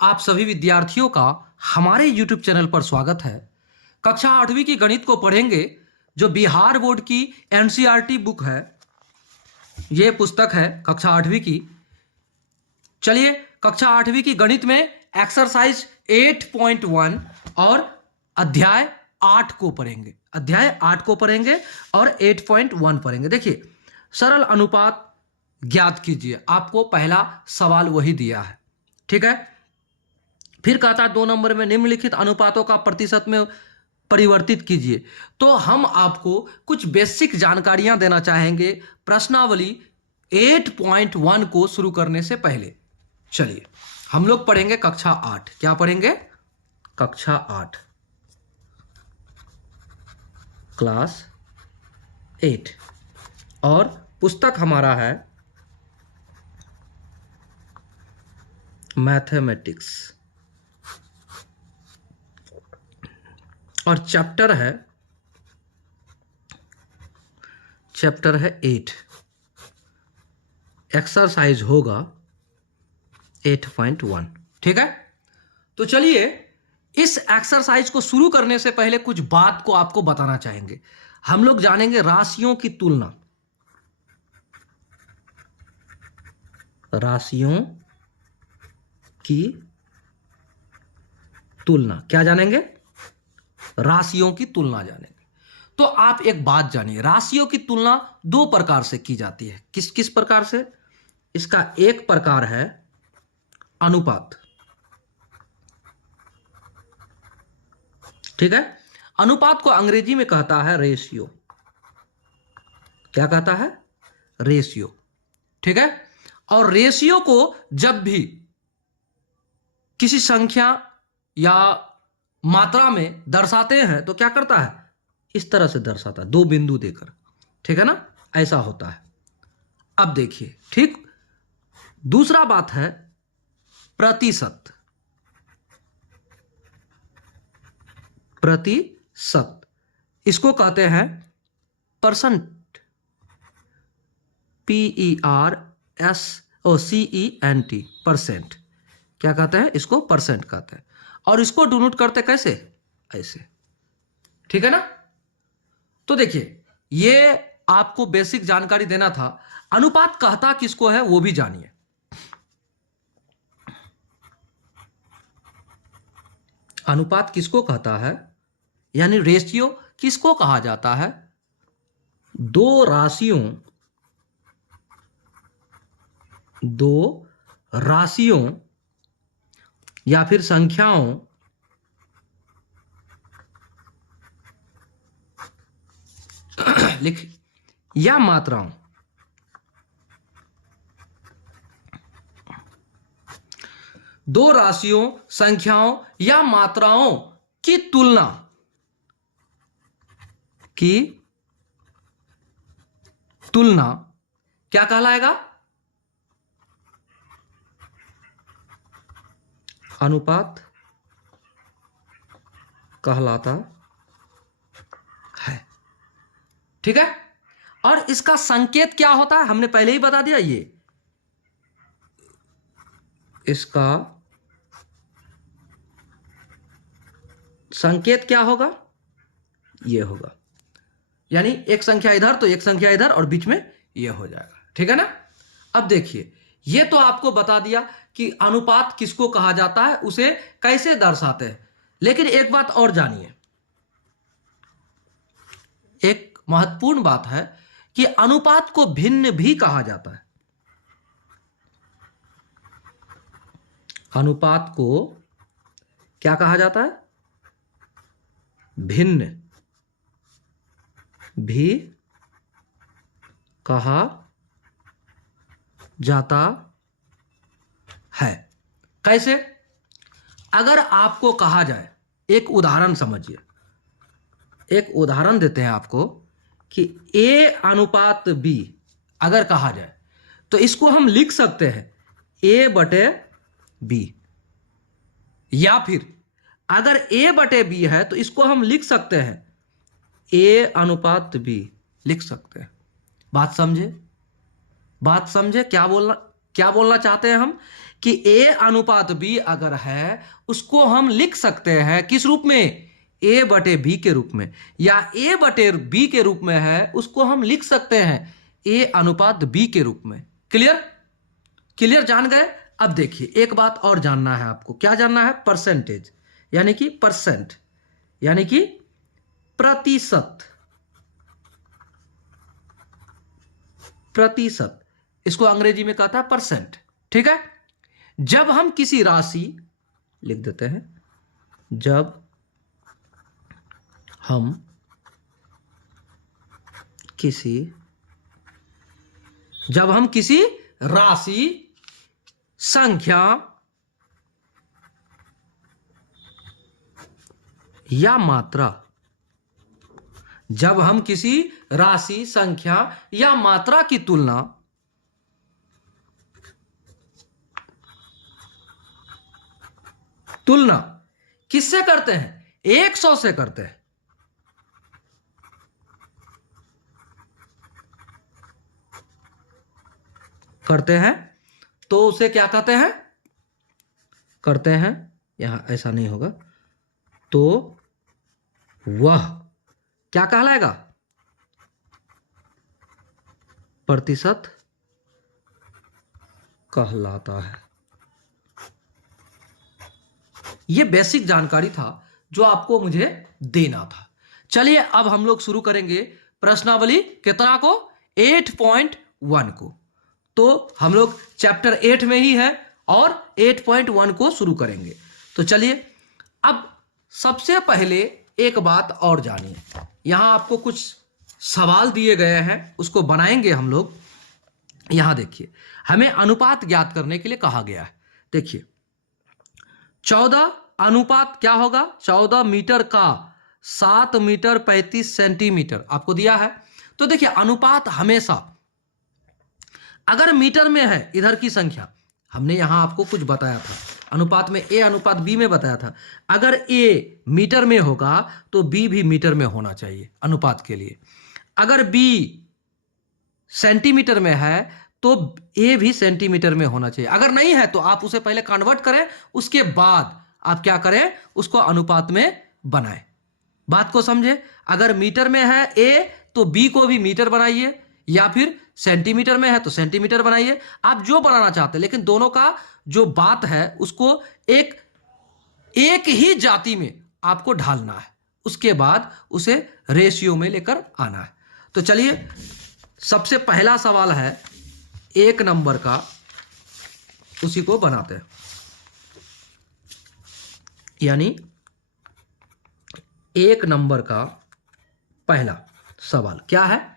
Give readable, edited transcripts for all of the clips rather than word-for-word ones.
आप सभी विद्यार्थियों का हमारे YouTube चैनल पर स्वागत है। कक्षा 8वीं की गणित को पढ़ेंगे, जो बिहार बोर्ड की NCERT बुक है। ये पुस्तक है कक्षा 8वीं की। चलिए कक्षा 8वीं की गणित में एक्सरसाइज 8.1 और अध्याय 8 को पढ़ेंगे। अध्याय 8 को पढ़ेंगे और 8.1 पढ़ेंगे। देखिए, सरल अनुपात ज्ञात कीजिए। आपको पहला सवाल वही दिया है, ठीक है। फिर कहता है 2 नंबर में निम्नलिखित अनुपातों का प्रतिशत में परिवर्तित कीजिए। तो हम आपको कुछ बेसिक जानकारियां देना चाहेंगे प्रश्नावली 8.1 को शुरू करने से पहले। चलिए हम लोग पढ़ेंगे कक्षा 8। क्या पढ़ेंगे? कक्षा 8, क्लास 8, और पुस्तक हमारा है मैथमेटिक्स, और चैप्टर है 8। एक्सरसाइज होगा 8.1, ठीक है। तो चलिए इस एक्सरसाइज को शुरू करने से पहले कुछ बात को आपको बताना चाहेंगे। हम लोग जानेंगे राशियों की तुलना। राशियों की तुलना क्या जानेंगे? राशियों की तुलना जानेंगे। तो आप एक बात जानिए, राशियों की तुलना 2 प्रकार से की जाती है। किस किस प्रकार से? इसका एक प्रकार है अनुपात, ठीक है। अनुपात को अंग्रेजी में कहता है रेशियो। क्या कहता है? रेशियो, ठीक है। और रेशियो को जब भी किसी संख्या या मात्रा में दर्शाते हैं तो क्या करता है? इस तरह से दर्शाता है, 2 बिंदु देकर, ठीक है ना। ऐसा होता है। अब देखिए, ठीक। दूसरा बात है प्रतिशत। प्रतिशत इसको कहते हैं परसेंट, PERCENT, परसेंट। क्या कहते हैं? इसको परसेंट कहते हैं। और इसको डिनोट करते कैसे? ऐसे, ठीक है ना। तो देखिए, ये आपको बेसिक जानकारी देना था। अनुपात कहता किसको है वो भी जानिए। अनुपात किसको कहता है, यानी रेशियो किसको कहा जाता है? 2 राशियों या फिर संख्याओं लिख या मात्राओं, 2 राशियों, संख्याओं या मात्राओं की तुलना क्या कहलाएगा? अनुपात कहलाता है, ठीक है। और इसका संकेत क्या होता है हमने पहले ही बता दिया। ये इसका संकेत क्या होगा? ये होगा, यानी एक संख्या इधर तो एक संख्या इधर और बीच में ये हो जाएगा, ठीक है ना। अब देखिए, ये तो आपको बता दिया कि अनुपात किसको कहा जाता है, उसे कैसे दर्शाते हैं। लेकिन एक बात और जानिए, एक महत्वपूर्ण बात है कि अनुपात को भिन्न भी कहा जाता है। अनुपात को क्या कहा जाता है? भिन्न भी कहा जाता है। कैसे? अगर आपको कहा जाए, एक उदाहरण समझिए, एक उदाहरण देते हैं आपको कि A अनुपात B अगर कहा जाए तो इसको हम लिख सकते हैं A/B, या फिर अगर A/B है तो इसको हम लिख सकते हैं A/B, लिख सकते हैं। बात समझे? क्या बोलना चाहते हैं हम? कि ए अनुपात बी अगर है उसको हम लिख सकते हैं किस रूप में, ए बटे बी के रूप में, या ए बटे बी के रूप में है उसको हम लिख सकते हैं ए अनुपात बी के रूप में। क्लियर? क्लियर जान गए? अब देखिए एक बात और जानना है आपको। क्या जानना है? परसेंटेज, यानी कि परसेंट, यानी कि प्रतिशत। प्रतिशत इसको अंग्रेजी में कहता है परसेंट। ठीक है? जब हम किसी राशि, लिख देते हैं, जब हम किसी राशि, संख्या या मात्रा, जब हम किसी राशि, संख्या या मात्रा की तुलना किससे करते हैं? 100 से करते हैं। तो उसे क्या कहते हैं? करते हैं, यहां ऐसा नहीं होगा, तो वह क्या कहलाएगा? प्रतिशत कहलाता है। यह बेसिक जानकारी था जो आपको मुझे देना था। चलिए अब हम लोग शुरू करेंगे प्रश्नावली कितना को? 8.1 को। तो हम लोग चैप्टर 8 में ही है और 8.1 को शुरू करेंगे। तो चलिए अब सबसे पहले एक बात और जानिए। यहां आपको कुछ सवाल दिए गए हैं, उसको बनाएंगे हम लोग। यहां देखिए, हमें अनुपात ज्ञात करने के लिए कहा गया है। देखिए 14 अनुपात क्या होगा? 14 मीटर का 7 मीटर 35 सेंटीमीटर आपको दिया है। तो देखिए अनुपात हमेशा अगर मीटर में है, इधर की संख्या, हमने यहां आपको कुछ बताया था अनुपात में, ए अनुपात बी में बताया था। अगर ए मीटर में होगा तो बी भी मीटर में होना चाहिए अनुपात के लिए। अगर बी सेंटीमीटर में है तो ए भी सेंटीमीटर में होना चाहिए। अगर नहीं है तो आप उसे पहले कन्वर्ट करें, उसके बाद आप क्या करें? उसको अनुपात में बनाएं। बात को समझे? अगर मीटर में है ए तो बी को भी मीटर बनाइए, या फिर सेंटीमीटर में है तो सेंटीमीटर बनाइए, आप जो बनाना चाहते हैं। लेकिन दोनों का जो बात है उसको एक ही जाति में आपको ढालना है, उसके बाद उसे रेशियो में लेकर आना है। तो चलिए सबसे पहला सवाल है 1 नंबर का, उसी को बनाते हैं। यानी 1 नंबर का पहला सवाल क्या है?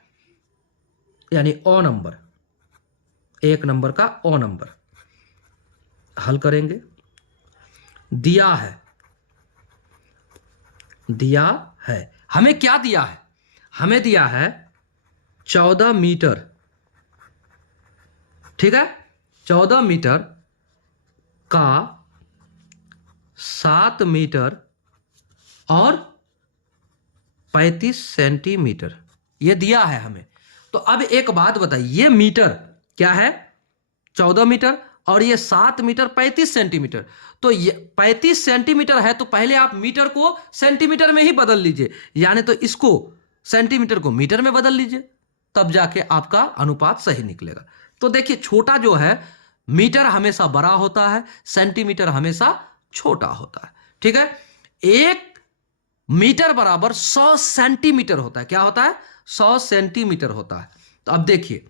यानी ओ नंबर, 1 नंबर का ओ नंबर हल करेंगे। दिया है, हमें क्या दिया है? हमें दिया है 14 मीटर। ठीक है? 14 मीटर का 7 मीटर और 35 सेंटीमीटर, यह दिया है हमें। तो अब एक बात बताइए, ये मीटर क्या है? 14 मीटर, और ये 7 मीटर 35 सेंटीमीटर। तो ये 35 सेंटीमीटर है तो पहले आप मीटर को सेंटीमीटर में ही बदल लीजिए, यानी तो इसको सेंटीमीटर को मीटर में बदल लीजिए, तब जाके आपका अनुपात सही निकलेगा। तो देखिए छोटा जो है, मीटर हमेशा बड़ा होता है, सेंटीमीटर हमेशा छोटा होता है। ठीक है? 1 मीटर बराबर 100 सेंटीमीटर होता है। क्या होता है? 100 सेंटीमीटर होता है। तो अब देखिए,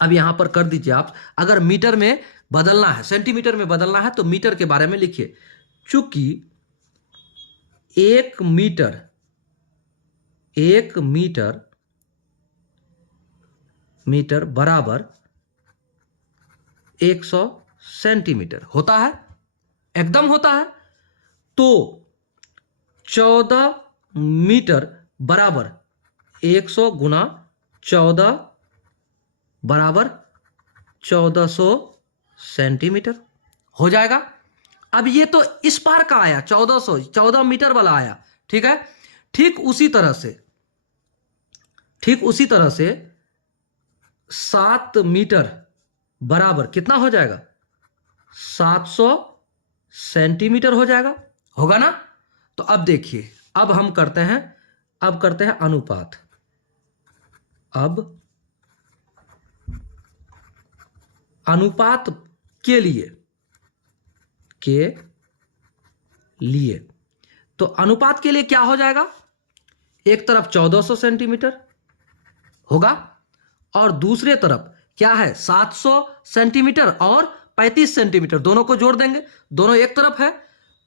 अब यहां पर कर दीजिए आप, अगर मीटर में बदलना है, सेंटीमीटर में बदलना है, तो मीटर के बारे में लिखिए। चूंकि 1 मीटर बराबर 100 सेंटीमीटर होता है, एकदम होता है। तो 14 मीटर बराबर 100 गुना 14 बराबर 1400 सेंटीमीटर हो जाएगा। अब ये तो इस पार का आया, 1400 मीटर वाला आया। ठीक है? ठीक उसी तरह से 7 मीटर बराबर कितना हो जाएगा? 700 सेंटीमीटर हो जाएगा, होगा ना। तो अब देखिए, अब हम करते हैं अनुपात। अब अनुपात के लिए तो अनुपात के लिए क्या हो जाएगा, एक तरफ 1400 सेंटीमीटर होगा और दूसरे तरफ क्या है 700 सेंटीमीटर और 35 सेंटीमीटर, दोनों को जोड़ देंगे, दोनों एक तरफ है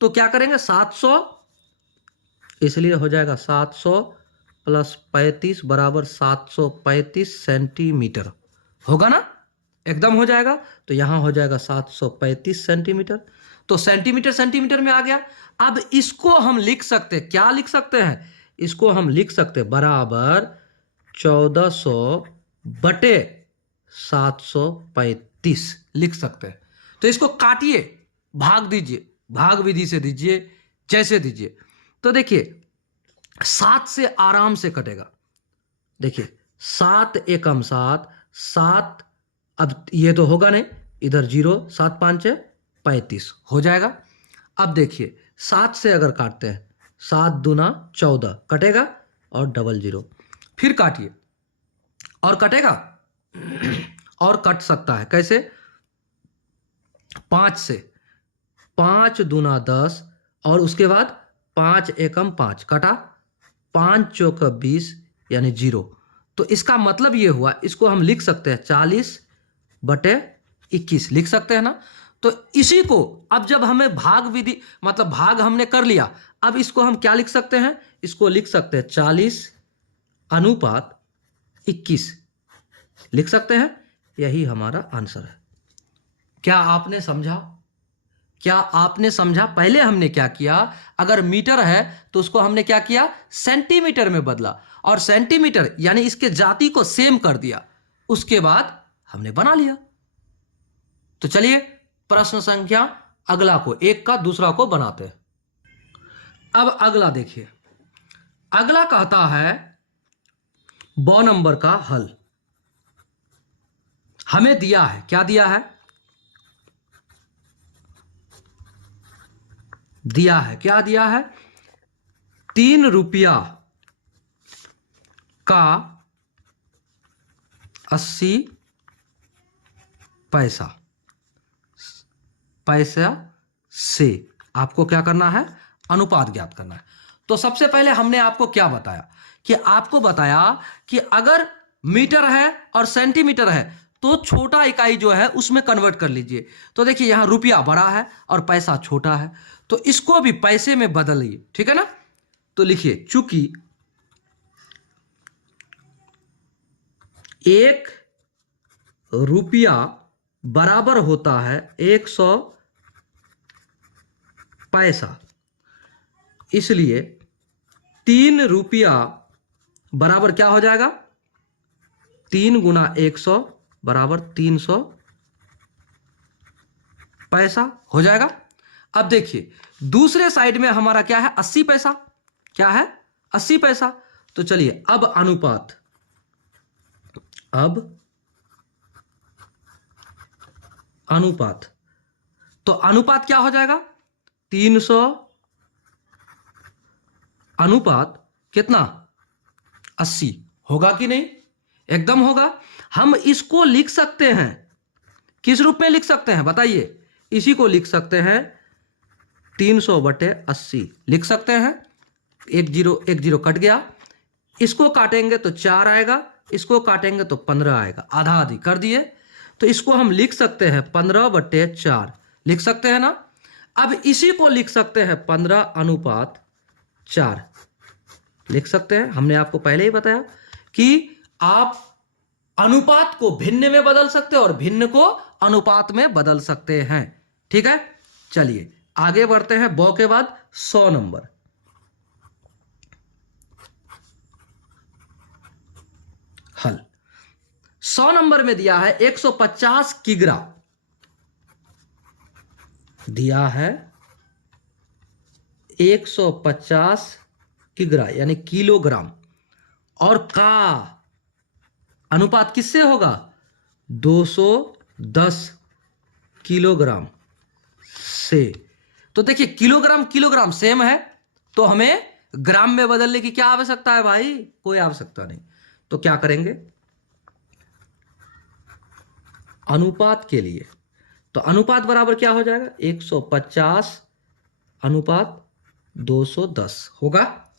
तो क्या करेंगे 700, इसलिए हो जाएगा 700 प्लस 35 बराबर 735 सेंटीमीटर, होगा ना, एकदम हो जाएगा। तो यहां हो जाएगा 735 सेंटीमीटर, तो सेंटीमीटर सेंटीमीटर में आ गया। अब इसको हम लिख सकते हैं, क्या लिख सकते हैं, इसको हम लिख सकते हैं बराबर 1400 बटे 735 लिख सकते हैं। तो इसको काटिए, भाग दीजिए, भाग विधि से दीजिए, जैसे दीजिए। तो देखिए 7 से आराम से कटेगा, देखिए 7 एकम 7, 7, अब ये तो होगा नहीं, इधर 0, 7 5 35 हो जाएगा। अब देखिए 7 से अगर काटते हैं, 7 दूना 14 कटेगा और डबल 0, फिर काटिए और कटेगा और कट सकता है कैसे, 5 से, 5 दूना 10 और उसके बाद 5 एकम 5 कटा, 5 चौक 20 यानी 0। तो इसका मतलब ये हुआ, इसको हम लिख सकते हैं 40 बटे 21 लिख सकते हैं ना। तो इसी को अब जब हमें भाग विधि मतलब भाग हमने कर लिया, अब इसको हम क्या लिख सकते हैं, इसको लिख सकते हैं 40 अनुपात 21 लिख सकते हैं, यही हमारा आंसर है। क्या आपने समझा, क्या आपने समझा। पहले हमने क्या किया, अगर मीटर है तो उसको हमने क्या किया, सेंटीमीटर में बदला और सेंटीमीटर यानी इसके जाति को सेम कर दिया, उसके बाद हमने बना लिया। तो चलिए प्रश्न संख्या अगला को, एक का दूसरा को बनाते हैं। अब अगला देखिए, अगला कहता है 2 नंबर का हल। हमें दिया है, क्या दिया है, दिया है, क्या दिया है, 3 रुपया का 80 पैसा से आपको क्या करना है, अनुपात ज्ञात करना है। तो सबसे पहले हमने आपको क्या बताया, कि आपको बताया कि अगर मीटर है और सेंटीमीटर है तो छोटा इकाई जो है उसमें कन्वर्ट कर लीजिए। तो देखिए यहां रुपया बड़ा है और पैसा छोटा है, तो इसको भी पैसे में बदलिए, ठीक है ना। तो लिखिए, चूंकि 1 रुपया बराबर होता है 100 पैसा, इसलिए 3 रुपया बराबर क्या हो जाएगा, 3 गुना 100 बराबर 300 पैसा हो जाएगा। अब देखिए दूसरे साइड में हमारा क्या है, 80 पैसा, क्या है 80 पैसा। तो चलिए अब अनुपात, अब अनुपात, तो अनुपात क्या हो जाएगा, 300 अनुपात कितना 80 होगा कि नहीं, एकदम होगा। हम इसको लिख सकते हैं, किस रूप में लिख सकते हैं बताइए, इसी को लिख सकते हैं 300 बटे 80 लिख सकते हैं। 1 0 कट गया, इसको काटेंगे तो 4 आएगा, इसको काटेंगे तो 15 आएगा, आधा आधी कर दिए। तो इसको हम लिख सकते हैं 15 बटे 4 लिख सकते हैं ना। अब इसी को लिख सकते हैं 15 अनुपात 4 लिख सकते हैं। हमने आपको पहले ही बताया कि आप अनुपात को भिन्न में बदल सकते हैं और भिन्न को अनुपात में बदल सकते हैं, ठीक है। चलिए आगे बढ़ते हैं, बौ के बाद 100 नंबर। हल 100 नंबर में दिया है 150 किग्रा, दिया है 150 किग्रा यानी किलोग्राम, और का अनुपात किससे होगा, 210 किलोग्राम से। तो देखिए किलोग्राम किलोग्राम सेम है, तो हमें ग्राम में बदलने की क्या आवश्यकता है भाई? कोई आवश्यकता नहीं। तो क्या करेंगे अनुपात के लिए, तो अनुपात बराबर क्या हो जाएगा 150 अनुपात 210 होगा,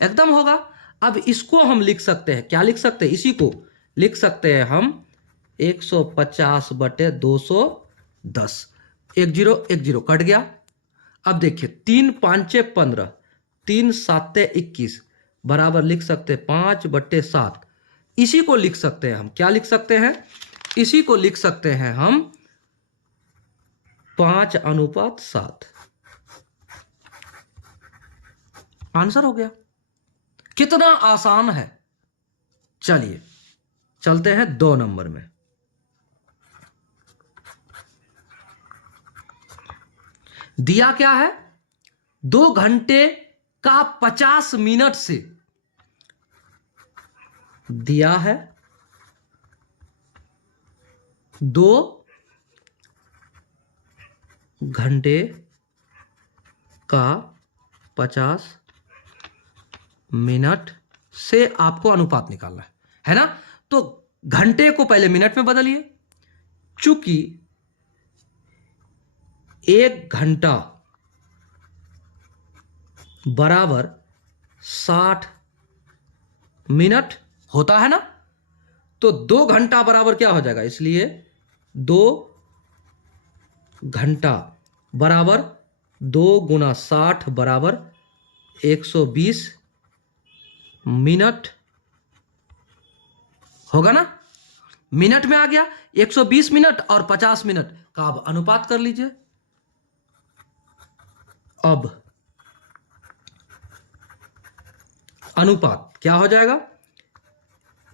एकदम होगा। अब इसको हम लिख सकते हैं, क्या लिख सकते हैं, इसी को लिख सकते हैं हम 150/210। 1 0 कट गया। अब देखिए 3 5 15, 3 7 21 बराबर लिख सकते हैं 5/7। इसी को लिख सकते हैं हम, क्या लिख सकते हैं, इसी को लिख सकते हैं हम 5:7। आंसर हो गया। कितना आसान है। चलिए चलते हैं 2 नंबर में। दिया क्या है 2 घंटे का 50 मिनट से, दिया है 2 घंटे का 50 मिनट से आपको अनुपात निकालना है ना। तो घंटे को पहले मिनट में बदलिए, चूंकि 1 घंटा बराबर 60 मिनट होता है ना, तो 2 घंटा बराबर क्या हो जाएगा, इसलिए 2 घंटा बराबर 2 × 60 बराबर 120 मिनट होगा ना। मिनट में आ गया 120 मिनट और 50 मिनट का। अब अनुपात कर लीजिए। अब अनुपात क्या हो जाएगा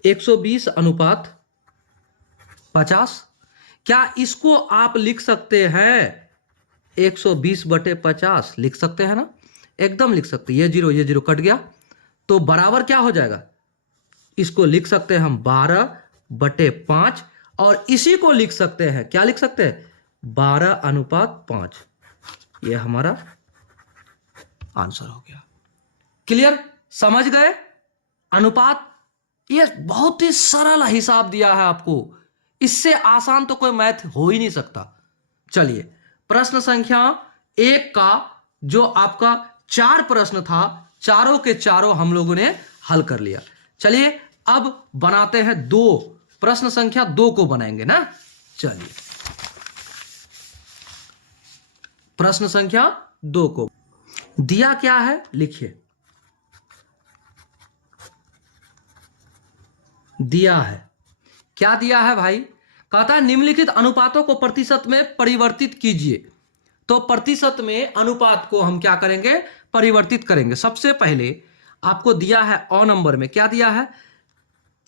120 अनुपात 50। क्या इसको आप लिख सकते हैं 120/50 लिख सकते हैं ना, एकदम लिख सकते हैं। ये जीरो कट गया, तो बराबर क्या हो जाएगा, इसको लिख सकते हैं हम 12/5 और इसी को लिख सकते हैं, क्या लिख सकते हैं 12:5। ये हमारा आंसर हो गया। क्लियर, समझ गए अनुपात। ये बहुत ही सरल हिसाब दिया है आपको, इससे आसान तो कोई मैथ हो ही नहीं सकता। चलिए प्रश्न संख्या 1 का जो आपका 4 प्रश्न था, चारों के चारों हम लोगों ने हल कर लिया। चलिए अब बनाते हैं 2, प्रश्न संख्या 2 को बनाएंगे ना। चलिए प्रश्न संख्या 2 को दिया क्या है लिखिए। दिया है, क्या दिया है भाई, कहता है निम्नलिखित अनुपातों को प्रतिशत में परिवर्तित कीजिए। तो प्रतिशत में अनुपात को हम क्या करेंगे, परिवर्तित करेंगे। सबसे पहले आपको दिया है अ नंबर में, क्या दिया है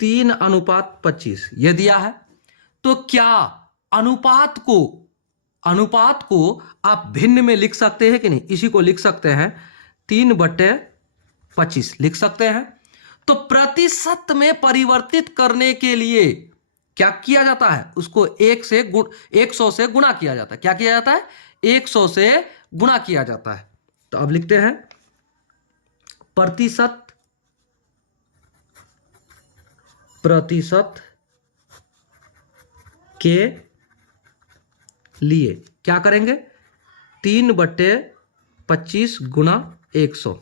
3:25 ये दिया है। तो क्या अनुपात को आप भिन्न में लिख सकते हैं कि नहीं, इसी को लिख सकते हैं 3/25 लिख सकते हैं। तो प्रतिशत में परिवर्तित करने के लिए क्या किया जाता है, उसको 100 से गुणा किया जाता है। क्या किया जाता है 100 से गुणा किया जाता है। तो अब लिखते हैं प्रतिशत के लिए क्या करेंगे 3/25 गुणा 100,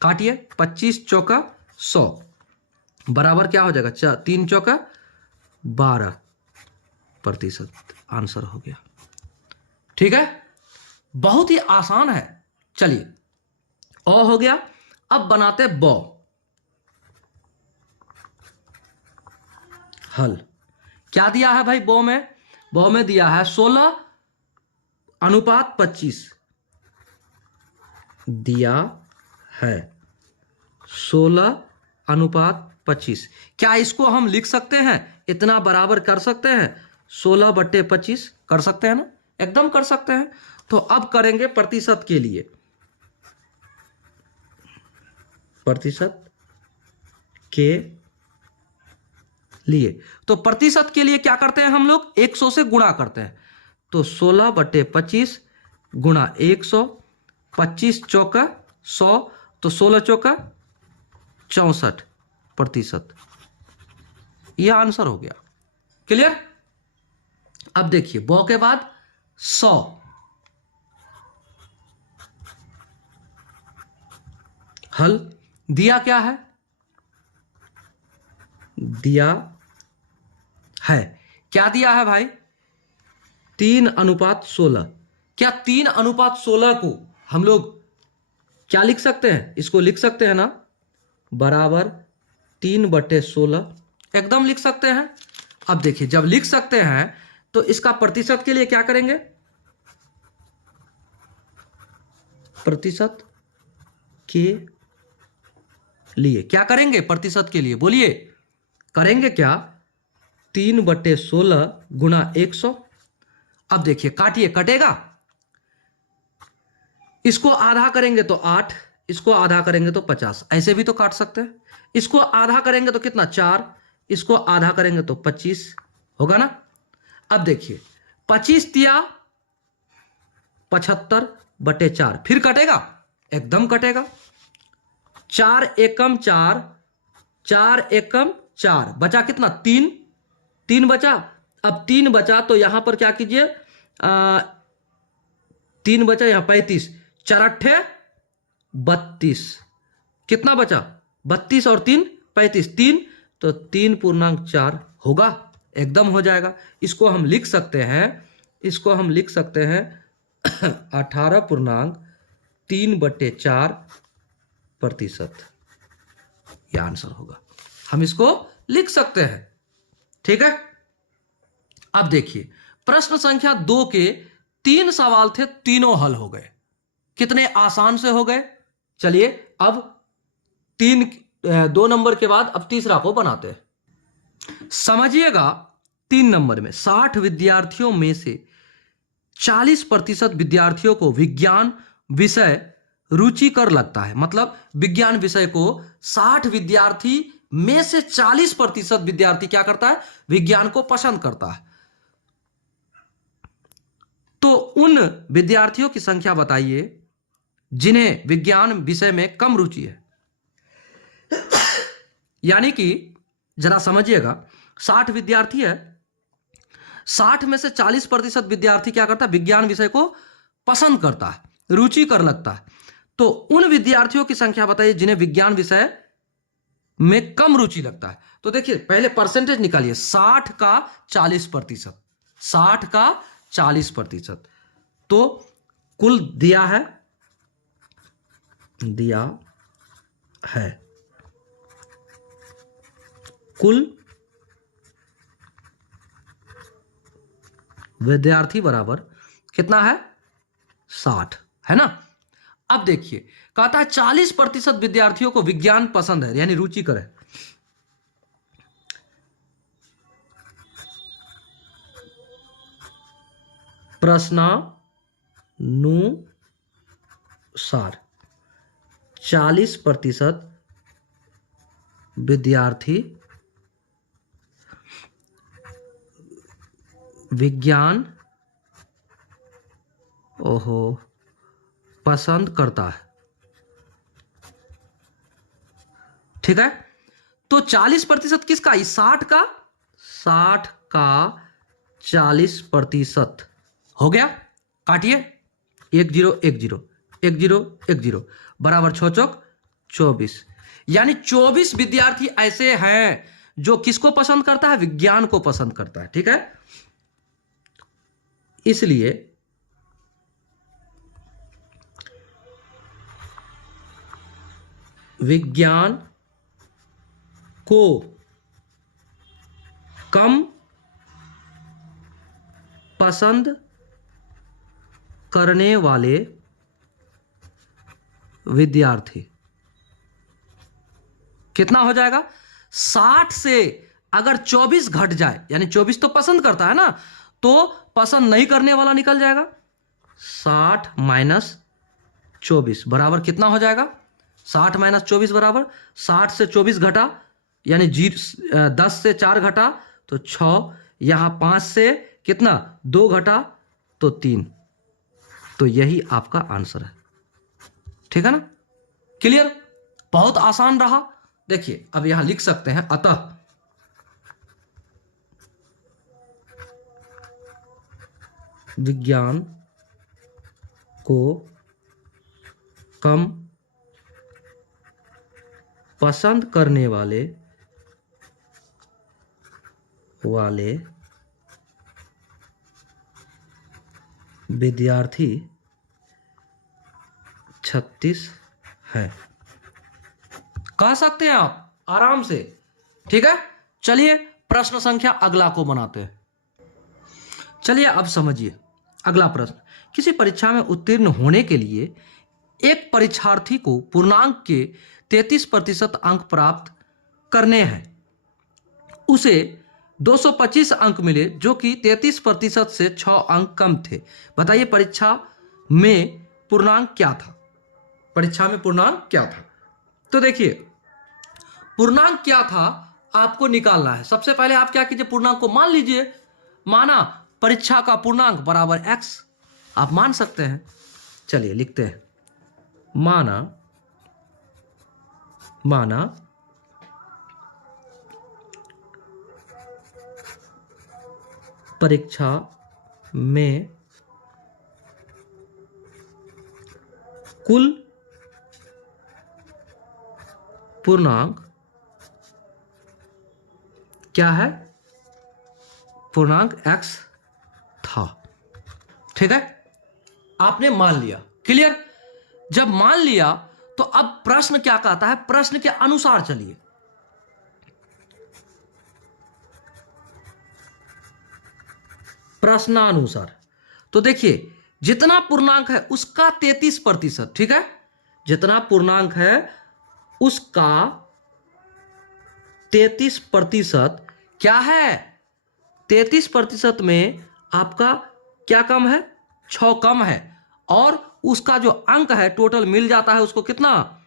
काटिए 25 चौका 100 बराबर क्या हो जाएगा 3 चौका 12%। आंसर हो गया। ठीक है, बहुत ही आसान है। चलिए अ हो गया, अब बनाते ब। हल क्या दिया है भाई ब में दिया है 16:25 दिया है 16:25। क्या इसको हम लिख सकते हैं, इतना बराबर कर सकते हैं 16/25 कर सकते हैं ना, एकदम कर सकते हैं। तो अब करेंगे प्रतिशत के लिए, प्रतिशत के लिए। तो प्रतिशत के लिए क्या करते हैं हम लोग 100 से गुणा करते हैं। तो 16/25 गुणा 100, 25 चौका 100, तो 16 चौका 64%। यह आंसर हो गया। क्लियर? अब देखिए 100 के बाद 100, हल दिया क्या है? दिया है, क्या दिया है भाई? 3:16। क्या 3:16 को हम लोग क्या लिख सकते हैं? इसको लिख सकते हैं ना, बराबर 3/16, एकदम लिख सकते हैं। अब देखिए जब लिख सकते हैं तो इसका प्रतिशत के लिए क्या करेंगे? प्रतिशत के लिए क्या करेंगे? प्रतिशत के लिए बोलिए, करेंगे क्या? 3/16 गुणा 100। अब देखिए काटिए, कटेगा। इसको आधा करेंगे तो 8, इसको आधा करेंगे तो 50, ऐसे भी तो काट सकते हैं। इसको आधा करेंगे तो कितना? 4, इसको आधा करेंगे तो 25 होगा ना। अब देखिए 25 तिया 75/4, फिर कटेगा, एकदम कटेगा। 4 एकम 4, 4 एकम 4, बचा कितना? 3, 3 बचा। अब 3 बचा तो यहां पर क्या कीजिए, 3 बचा, यहां 35, 4 अट्ठे 32, कितना बचा? 32 और 3 35, 3 तो 3.4 होगा, एकदम हो जाएगा। इसको हम लिख सकते हैं, इसको हम लिख सकते हैं 18.3/4%, यह आंसर होगा। हम इसको लिख सकते हैं, ठीक है। अब देखिए प्रश्न संख्या 2 के 3 सवाल थे, तीनों हल हो गए। कितने आसान से हो गए। चलिए अब 2 नंबर के बाद अब तीसरा को बनाते हैं। समझिएगा 3 नंबर में 60 विद्यार्थियों में से 40% विद्यार्थियों को विज्ञान विषय रुचिकर लगता है। मतलब विज्ञान विषय को 60 विद्यार्थी में से 40% विद्यार्थी क्या करता है? विज्ञान को पसंद करता है। तो उन विद्यार्थियों की संख्या बताइए जिन्हें विज्ञान विषय में कम रुचि है। यानी कि जरा समझिएगा, 60 विद्यार्थी है, 60 में से 40% विद्यार्थी क्या करता है? विज्ञान विषय को पसंद करता है, रुचि कर लगता है। तो उन विद्यार्थियों की संख्या बताइए जिन्हें विज्ञान विषय में कम रुचि लगता है। तो देखिए पहले परसेंटेज निकालिए, 60 का 40%, 60 का 40%, तो कुल दिया है, दिया है कुल विद्यार्थी बराबर कितना है? 60 है ना। अब देखिए कहता है 40% विद्यार्थियों को विज्ञान पसंद है, यानी रुचिकर है। प्रश्नानुसार 40% विद्यार्थी विज्ञान पसंद करता है, ठीक है। तो 40% किसका? 60 का, 60 का 40% हो गया। काटिए, 1 0 1 0 1 0 1 0 बराबर 6 चौक 24, यानी 24 विद्यार्थी ऐसे हैं जो किसको पसंद करता है? विज्ञान को पसंद करता है, ठीक है। इसलिए विज्ञान को कम पसंद करने वाले विद्यार्थी कितना हो जाएगा? 60 से अगर 24 घट जाए, यानी 24 तो पसंद करता है ना, तो पसंद नहीं करने वाला निकल जाएगा। 60 माइनस 24 बराबर कितना हो जाएगा? 60 माइनस 24 बराबर 60 से 24 घटा, यानी 10 से 4 घटा तो 6, यहां 5 से कितना 2 घटा तो 3, तो यही आपका आंसर है। ठीक है ना, क्लियर, बहुत आसान रहा। देखिए अब यहां लिख सकते हैं अतः विज्ञान को कम पसंद करने वाले विद्यार्थी 36 है, कह सकते हैं आप आराम से। ठीक है, चलिए प्रश्न संख्या अगला को बनाते हैं। चलिए अब समझिए अगला प्रश्न। किसी परीक्षा में उत्तीर्ण होने के लिए एक परीक्षार्थी को पूर्णांक के 33% अंक प्राप्त करने हैं। उसे 225 अंक मिले जो कि 33% से 6 अंक कम थे। बताइए परीक्षा में पूर्णांक क्या था? परीक्षा में पूर्णांक क्या था? तो देखिए पूर्णांक क्या था आपको निकालना है। सबसे पहले आप क्या कीजिए, पूर्णांक को मान लीजिए। माना परीक्षा का पूर्णांक बराबर x, आप मान सकते हैं। चलिए लिखते हैं, माना परीक्षा में कुल पूर्णांक क्या है? पूर्णांक x था। ठीक है, आपने मान लिया। क्लियर, जब मान लिया तो अब प्रश्न क्या कहता है, प्रश्न के अनुसार चलिए। प्रश्नानुसार तो देखिए जितना पूर्णांक है उसका 33%। ठीक है, जितना पूर्णांक है उसका 33% क्या है? 33% में आपका क्या कम है? 6 कम है। और उसका जो अंक है टोटल मिल जाता है उसको कितना?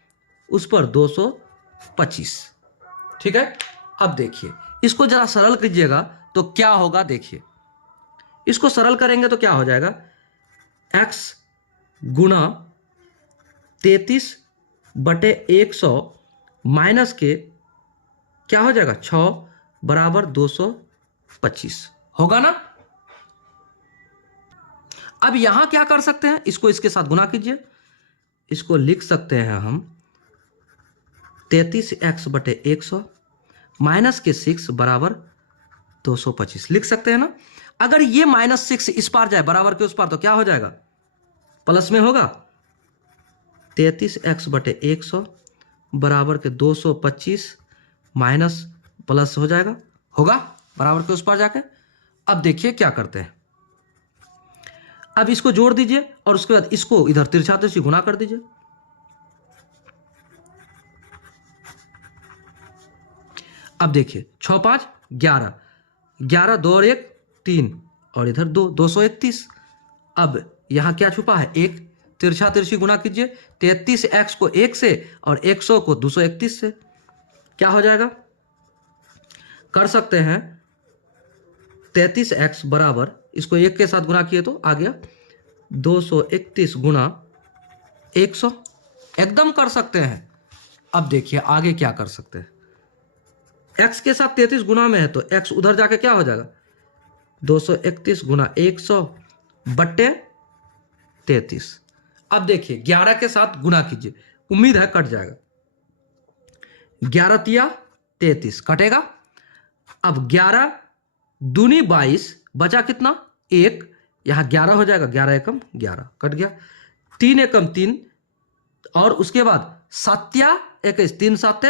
उस पर 225। ठीक है, अब देखिए इसको जरा सरल कीजिएगा तो क्या होगा। देखिए इसको सरल करेंगे तो क्या हो जाएगा, x गुणा 33/100 माइनस के क्या हो जाएगा 6 बराबर 225 होगा ना। अब यहां क्या कर सकते हैं, इसको इसके साथ गुना कीजिए। इसको लिख सकते हैं हम 33x/100 माइनस के 6 बराबर 225 लिख सकते हैं ना। अगर ये -6 इस पार जाए बराबर के उस पार तो क्या हो जाएगा, प्लस में होगा। 33x/100 बराबर के 225 माइनस प्लस हो जाएगा, होगा बराबर के उस पार जाके। अब देखिए क्या करते हैं, अब इसको जोड़ दीजिए और उसके बाद इसको इधर तिरछा तिरछी गुना कर दीजिए। अब देखिए 6 5 11, 11 2 और 1 3 और इधर 2, 231। अब यहां क्या छुपा है, 1, तिरछा तिरछी गुना कीजिए। 33x को 1 से और 100 को 231 से, क्या हो जाएगा, कर सकते हैं 33x बराबर, इसको 1 के साथ गुना किए तो आ गया 231 गुना 100, एकदम कर सकते हैं। अब देखिए आगे क्या कर सकते हैं, x के साथ 33 गुना में है तो x उधर जाके क्या हो जाएगा 231 गुना 100 बट्टे 33। अब देखिए 11 के साथ गुना कीजिए, उम्मीद है कट जाएगा। 11 तिया 33 कटेगा। अब 11 दूनी 22 बचा कितना 1, यहां 11 हो जाएगा, 11 एकम 11 कट गया। 3 एकम 3 और उसके बाद 7 21, 3 7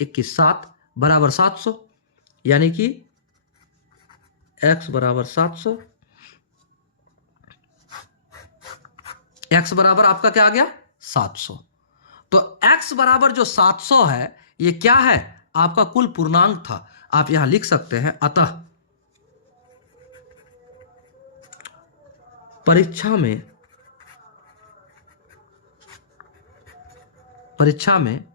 21, 7 बराबर 700, यानी कि x बराबर 700। x बराबर आपका क्या आ गया 700। तो x बराबर जो 700 है ये क्या है, आपका कुल पूर्णांक था। आप यहां लिख सकते हैं अतः परीक्षा में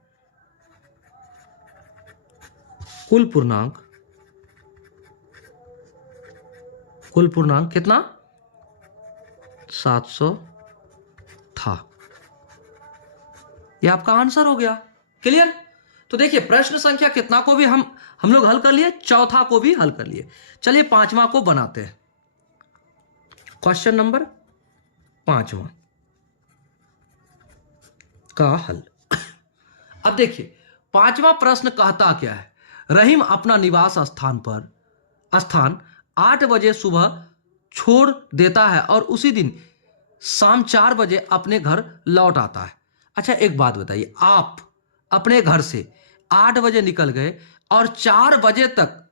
कुल पूर्णांक कितना 700 ये आपका आंसर हो गया। क्लियर? तो देखिए प्रश्न संख्या कितना को भी हम लोग हल कर लिए, चौथा को भी हल कर लिए। चलिए पांचवा को बनाते हैं। क्वेश्चन नंबर 5 का हल। अब देखिए 5वां प्रश्न कहता क्या है, रहीम अपना निवास स्थान 8 बजे सुबह छोड़ देता है और उसी दिन शाम 4 बजे अपने घर लौट आता है। अच्छा एक बात बताइए, आप अपने घर से 8 बजे निकल गए और 4 बजे तक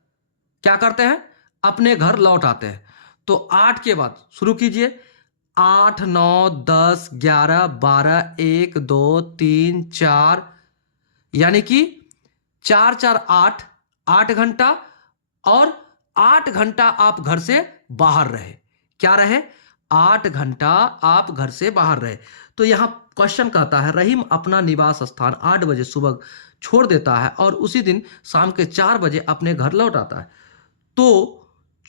क्या करते हैं, अपने घर लौट आते हैं। तो 8 के बाद शुरू कीजिए, 8, 9, 10, 11, 12, 1, 2, 3, 4, यानी कि 4, 4, 8, 8 घंटा, और 8 घंटा आप घर से बाहर रहे। क्या रहे? 8 घंटा आप घर से बाहर रहे। तो यहां क्वेश्चन कहता है रहीम अपना निवास स्थान 8 बजे सुबह छोड़ देता है और उसी दिन शाम के 4 बजे अपने घर लौट आता है। तो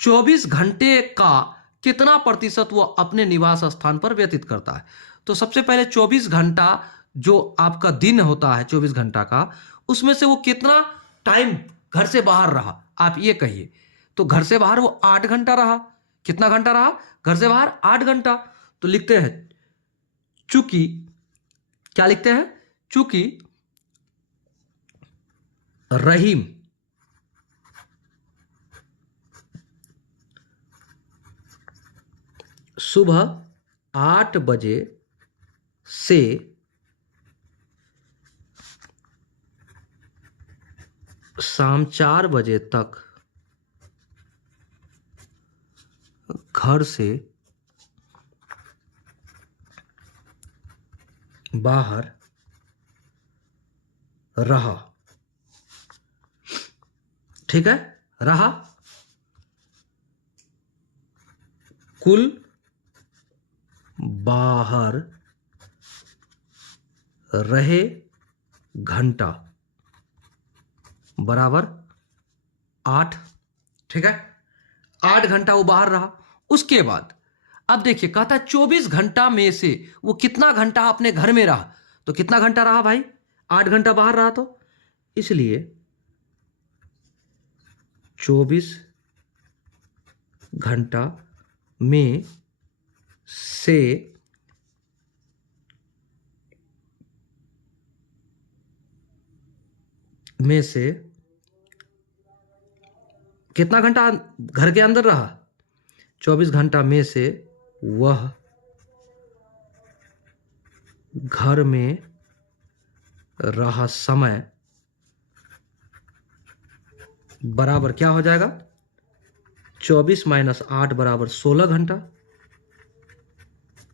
24 घंटे का कितना प्रतिशत वो अपने निवास स्थान पर व्यतीत करता है? तो सबसे पहले 24 घंटा जो आपका दिन होता है 24 घंटा का, उसमें से वो कितना टाइम घर से बाहर रहा, आप ये कहिए। तो घर से बाहर वो 8 घंटा रहा। कितना घंटा रहा घर से बाहर? 8 घंटा। तो लिखते हैं चूंकि, क्या लिखते हैं? चूंकि रहीम सुबह 8 बजे से शाम 4 बजे तक घर से बाहर रहा। ठीक है, रहा। कुल बाहर रहे घंटा बराबर 8। ठीक है, 8 घंटा वो बाहर रहा। उसके बाद अब देखिए कहता है 24 घंटा में से वो कितना घंटा अपने घर में रहा। तो कितना घंटा रहा भाई? 8 घंटा बाहर रहा। तो इसलिए 24 घंटा में से कितना घंटा घर के अंदर रहा? 24 घंटा में से वह घर में रहा समय बराबर क्या हो जाएगा? 24 - 8 बराबर 16 घंटा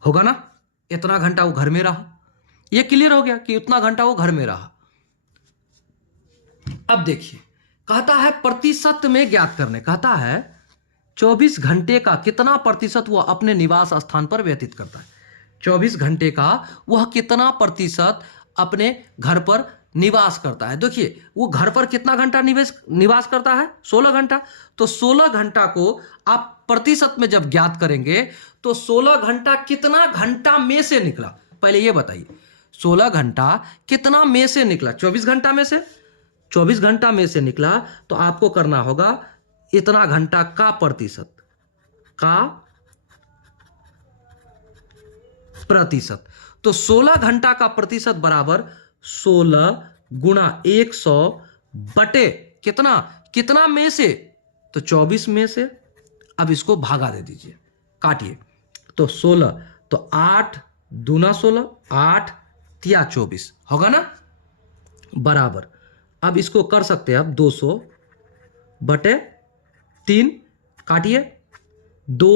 होगा ना। इतना घंटा वो घर में रहा। ये क्लियर हो गया कि उतना घंटा वो घर में रहा। अब देखिए कहता है प्रतिशत में ज्ञात करने। कहता है 24 घंटे का कितना प्रतिशत वह अपने निवास स्थान पर व्यतीत करता है। 24 घंटे का वह कितना प्रतिशत अपने घर पर निवास करता है। देखिए वो घर पर कितना घंटा निवास करता है? 16 घंटा। तो 16 घंटा को आप प्रतिशत में जब ज्ञात करेंगे तो 16 घंटा कितना घंटा में से निकला, पहले ये बताइए। 16 घंटा कितना में से निकला? 24 घंटा में से। 24 घंटा में से निकला तो आपको करना होगा इतना घंटा का प्रतिशत, तो 16 घंटा का प्रतिशत बराबर 16 गुणा 100 बटे कितना में से? तो 24 में से। अब इसको भागा दे दीजिए, काटिए। तो 16, तो 8 दूना 16, 8 तिया 24 होगा ना, बराबर। अब इसको कर सकते हैं आप 200 बटे 3, काटिए। 2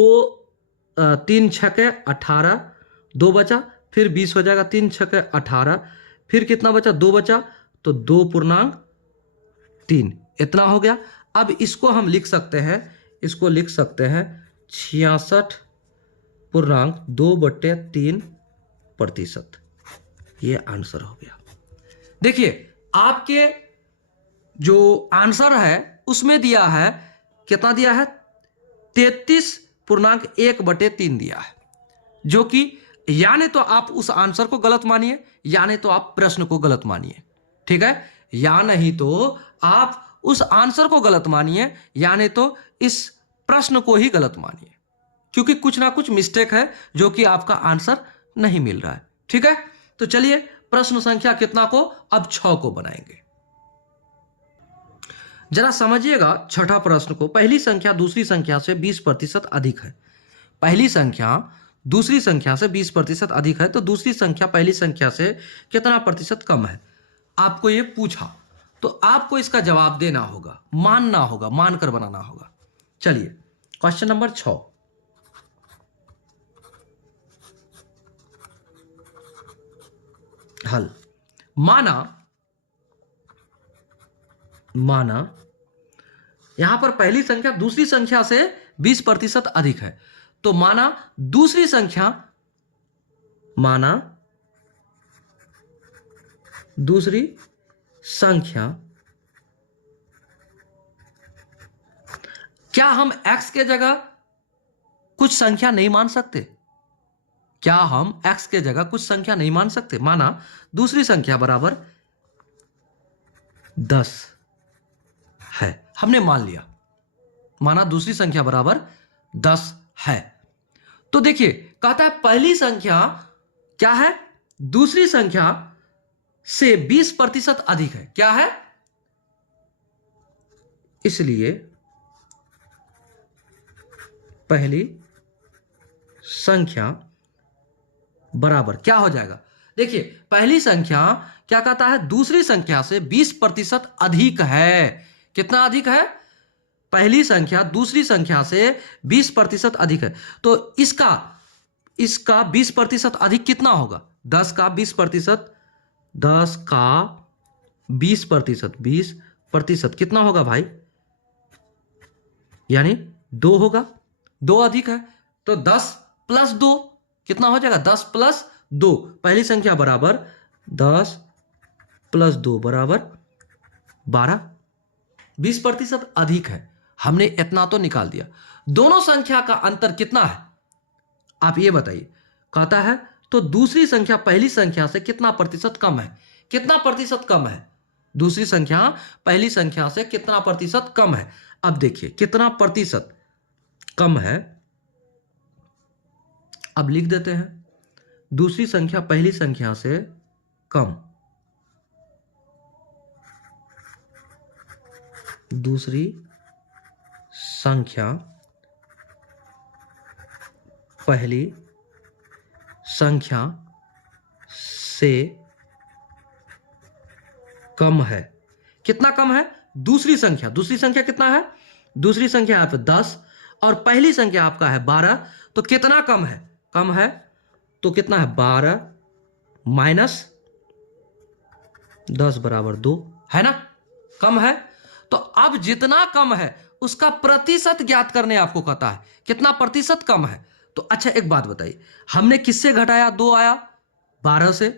3 छके 18, 2 बचा, फिर 20 हो जाएगा। 3 छके 18, फिर कितना बचा? 2 बचा, तो 2.3 इतना हो गया। अब इसको हम लिख सकते हैं, इसको लिख सकते हैं 66.2/3%। ये आंसर हो गया। देखिए आपके जो आंसर है उसमें दिया है, कितना दिया है? 33.1/3 दिया है, जो कि यानी तो आप उस आंसर को गलत मानिए, यानी तो आप प्रश्न को गलत मानिए, ठीक है। या नहीं तो आप उस आंसर को गलत मानिए, यानी तो इस प्रश्न को ही गलत मानिए, क्योंकि कुछ ना कुछ मिस्टेक है जो कि आपका आंसर नहीं मिल रहा है, ठीक है। तो चलिए प्रश्न संख्या कितना को, अब 6 को बनाएंगे। जरा समझिएगा छठा प्रश्न को। पहली संख्या दूसरी संख्या से 20% अधिक है। पहली संख्या दूसरी संख्या से 20% अधिक है, तो दूसरी संख्या पहली संख्या से कितना प्रतिशत कम है। आपको ये पूछा तो आपको इसका जवाब देना होगा, मानना होगा, मानकर बनाना होगा। चलिए क्वेश्चन नंबर 6, हल। माना यहां पर पहली संख्या दूसरी संख्या से 20% अधिक है, तो माना दूसरी संख्या क्या हम x के जगह कुछ संख्या नहीं मान सकते? क्या हम x के जगह कुछ संख्या नहीं मान सकते? माना दूसरी संख्या बराबर 10 है, हमने मान लिया। माना दूसरी संख्या बराबर 10 है, तो देखिए कहता है पहली संख्या क्या है, दूसरी संख्या से 20% अधिक है। क्या है? इसलिए पहली संख्या बराबर क्या हो जाएगा? देखिए पहली संख्या क्या कहता है, दूसरी संख्या से 20% अधिक है। कितना अधिक है? पहली संख्या दूसरी संख्या से 20% अधिक है, तो इसका 20% अधिक कितना होगा? 10 का 20%, 10 का 20% कितना होगा भाई? यानी 2 होगा। 2 अधिक है, तो 10 प्लस 2 कितना हो जाएगा? 10 प्लस 2। पहली संख्या बराबर 10 प्लस 2 बराबर 12। 20% अधिक है, हमने इतना तो निकाल दिया। दोनों संख्या का अंतर कितना है आप ये बताइए। कहता है तो दूसरी संख्या पहली संख्या से कितना प्रतिशत कम है? कितना प्रतिशत कम है? दूसरी संख्या पहली संख्या से कितना प्रतिशत कम है? अब देखिए कितना प्रतिशत कम है, अब लिख देते हैं। दूसरी संख्या पहली संख्या से कम, दूसरी संख्या पहली संख्या से कम है। कितना कम है? दूसरी संख्या कितना है? दूसरी संख्या आप 10 और पहली संख्या आपका है 12, तो कितना कम है? कम है तो कितना है? 12 माइनस 10 बराबर 2 है ना? कम है। तो अब जितना कम है उसका प्रतिशत ज्ञात करने आपको कहता है, कितना प्रतिशत कम है। तो अच्छा एक बात बताइए, हमने किससे घटाया? 2 आया 12 से,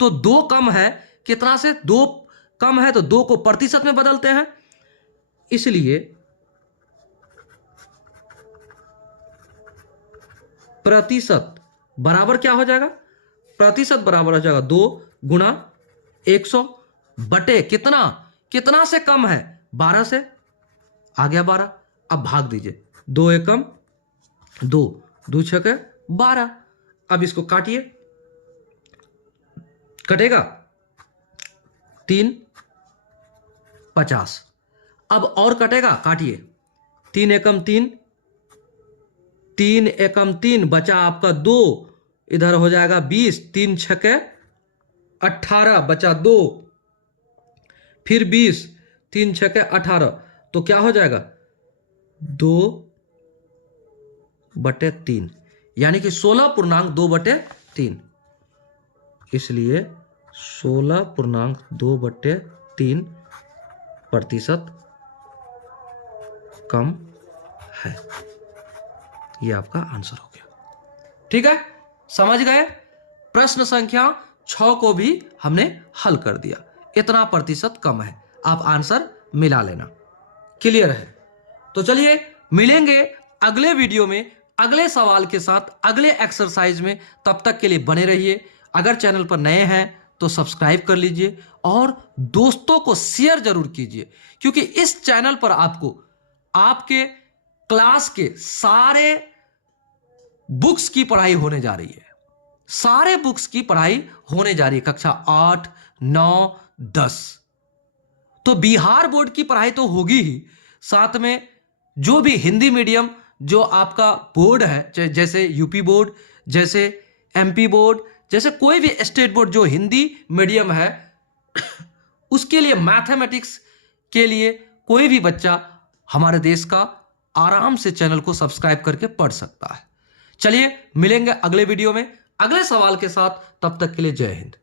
तो 2 कम है कितना से? 2 कम है तो 2 को प्रतिशत में बदलते हैं, इसलिए प्रतिशत बराबर क्या हो जाएगा? प्रतिशत बराबर हो जाएगा 2 गुणा 100 बटे कितना से कम है? 12 से। आ गया 12, अब भाग दीजिए। 2 एकम 2, 2 छके 12। अब इसको काटिए, कटेगा 3 50। अब और कटेगा, काटिए। 3 एकम 3, 3 एकम 3, बचा आपका 2, इधर हो जाएगा 20, 3 छके 18, बचा 2, फिर 20, 3 छके 18, तो क्या हो जाएगा? 2 बटे 3, यानी कि 16.2 बटे 3। इसलिए 16.2 बटे 3 प्रतिशत कम है। ये आपका आंसर हो गया। ठीक है, समझ गए? प्रश्न संख्या 6 को भी हमने हल कर दिया। इतना प्रतिशत कम है, आप आंसर मिला लेना। क्लियर है? तो चलिए मिलेंगे अगले वीडियो में अगले सवाल के साथ अगले एक्सरसाइज में। तब तक के लिए बने रहिए। अगर चैनल पर नए हैं तो सब्सक्राइब कर लीजिए और दोस्तों को शेयर जरूर कीजिए, क्योंकि इस चैनल पर आपको आपके क्लास के सारे बुक्स की पढ़ाई होने जा रही है। सारे बुक्स की पढ़ाई होने जा रही है, कक्षा 8, 9, 10। तो बिहार बोर्ड की पढ़ाई तो होगी ही, साथ में जो भी हिंदी मीडियम जो आपका बोर्ड है, जैसे यूपी बोर्ड, जैसे एमपी बोर्ड, जैसे कोई भी स्टेट बोर्ड जो हिंदी मीडियम है, उसके लिए मैथमेटिक्स के लिए कोई भी बच्चा हमारे देश का आराम से चैनल को सब्सक्राइब करके पढ़ सकता है। चलिए मिलेंगे अगले वीडियो में अगले सवाल के साथ। तब तक के लिए जय हिंद।